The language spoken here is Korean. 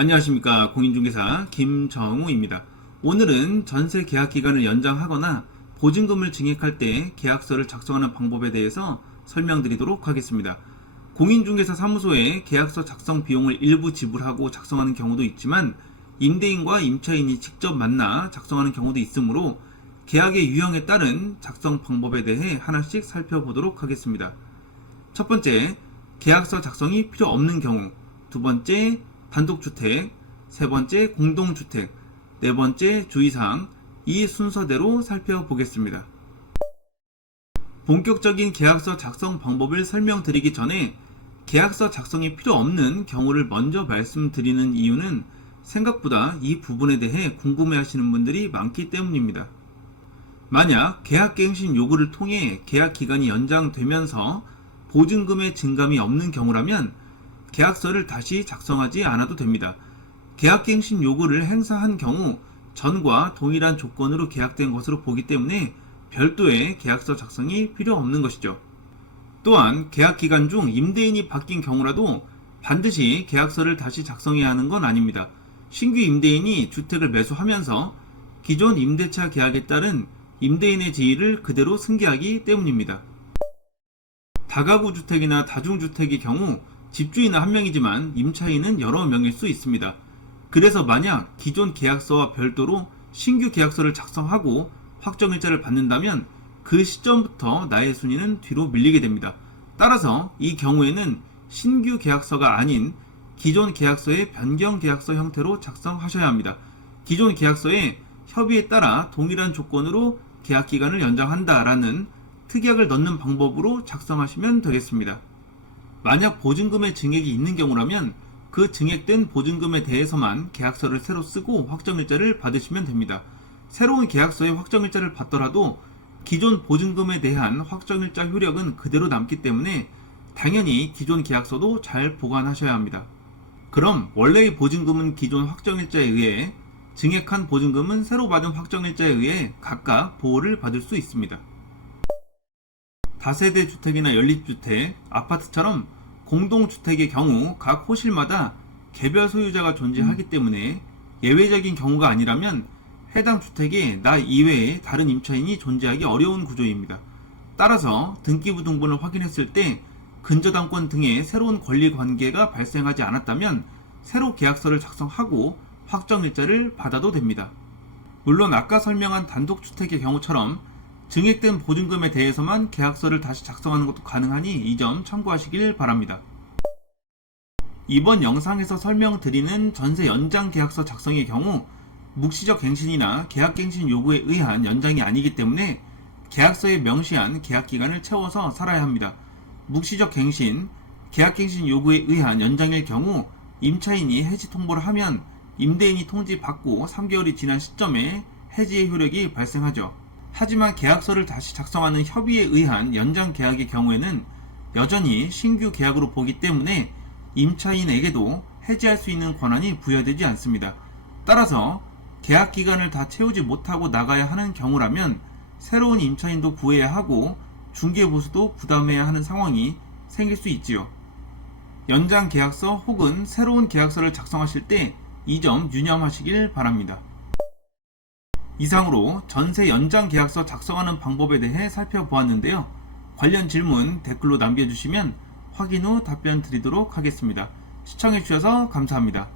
안녕하십니까. 공인중개사 김정우입니다. 오늘은 전세 계약 기간을 연장하거나 보증금을 증액할 때 계약서를 작성하는 방법에 대해서 설명드리도록 하겠습니다. 공인중개사 사무소에 계약서 작성 비용을 일부 지불하고 작성하는 경우도 있지만 임대인과 임차인이 직접 만나 작성하는 경우도 있으므로 계약의 유형에 따른 작성 방법에 대해 하나씩 살펴보도록 하겠습니다. 첫 번째, 계약서 작성이 필요 없는 경우. 두 번째, 단독주택. 세 번째, 공동주택. 네 번째, 주의사항. 이 순서대로 살펴보겠습니다. 본격적인 계약서 작성 방법을 설명드리기 전에 계약서 작성이 필요 없는 경우를 먼저 말씀드리는 이유는 생각보다 이 부분에 대해 궁금해하시는 분들이 많기 때문입니다. 만약 계약갱신 요구를 통해 계약 기간이 연장되면서 보증금의 증감이 없는 경우라면 계약서를 다시 작성하지 않아도 됩니다. 계약갱신 요구를 행사한 경우 전과 동일한 조건으로 계약된 것으로 보기 때문에 별도의 계약서 작성이 필요 없는 것이죠. 또한 계약기간 중 임대인이 바뀐 경우라도 반드시 계약서를 다시 작성해야 하는 건 아닙니다. 신규 임대인이 주택을 매수하면서 기존 임대차 계약에 따른 임대인의 지위를 그대로 승계하기 때문입니다. 다가구 주택이나 다중주택의 경우 집주인은 한 명이지만 임차인은 여러 명일 수 있습니다. 그래서 만약 기존 계약서와 별도로 신규 계약서를 작성하고 확정일자를 받는다면 그 시점부터 나의 순위는 뒤로 밀리게 됩니다. 따라서 이 경우에는 신규 계약서가 아닌 기존 계약서의 변경 계약서 형태로 작성하셔야 합니다. 기존 계약서에 협의에 따라 동일한 조건으로 계약기간을 연장한다라는 특약을 넣는 방법으로 작성하시면 되겠습니다. 만약 보증금의 증액이 있는 경우라면 그 증액된 보증금에 대해서만 계약서를 새로 쓰고 확정일자를 받으시면 됩니다. 새로운 계약서에 확정일자를 받더라도 기존 보증금에 대한 확정일자 효력은 그대로 남기 때문에 당연히 기존 계약서도 잘 보관하셔야 합니다. 그럼 원래의 보증금은 기존 확정일자에 의해, 증액한 보증금은 새로 받은 확정일자에 의해 각각 보호를 받을 수 있습니다. 다세대 주택이나 연립주택, 아파트처럼 공동주택의 경우 각 호실마다 개별 소유자가 존재하기 때문에 예외적인 경우가 아니라면 해당 주택에 나 이외에 다른 임차인이 존재하기 어려운 구조입니다. 따라서 등기부등본을 확인했을 때 근저당권 등의 새로운 권리관계가 발생하지 않았다면 새로 계약서를 작성하고 확정일자를 받아도 됩니다. 물론 아까 설명한 단독주택의 경우처럼 증액된 보증금에 대해서만 계약서를 다시 작성하는 것도 가능하니 이 점 참고하시길 바랍니다. 이번 영상에서 설명드리는 전세 연장 계약서 작성의 경우 묵시적 갱신이나 계약갱신 요구에 의한 연장이 아니기 때문에 계약서에 명시한 계약기간을 채워서 살아야 합니다. 묵시적 갱신, 계약갱신 요구에 의한 연장일 경우 임차인이 해지 통보를 하면 임대인이 통지받고 3개월이 지난 시점에 해지의 효력이 발생하죠. 하지만 계약서를 다시 작성하는 협의에 의한 연장 계약의 경우에는 여전히 신규 계약으로 보기 때문에 임차인에게도 해지할 수 있는 권한이 부여되지 않습니다. 따라서 계약 기간을 다 채우지 못하고 나가야 하는 경우라면 새로운 임차인도 구해야 하고 중개보수도 부담해야 하는 상황이 생길 수 있지요. 연장 계약서 혹은 새로운 계약서를 작성하실 때 이 점 유념하시길 바랍니다. 이상으로 전세 연장 계약서 작성하는 방법에 대해 살펴보았는데요. 관련 질문 댓글로 남겨주시면 확인 후 답변 드리도록 하겠습니다. 시청해주셔서 감사합니다.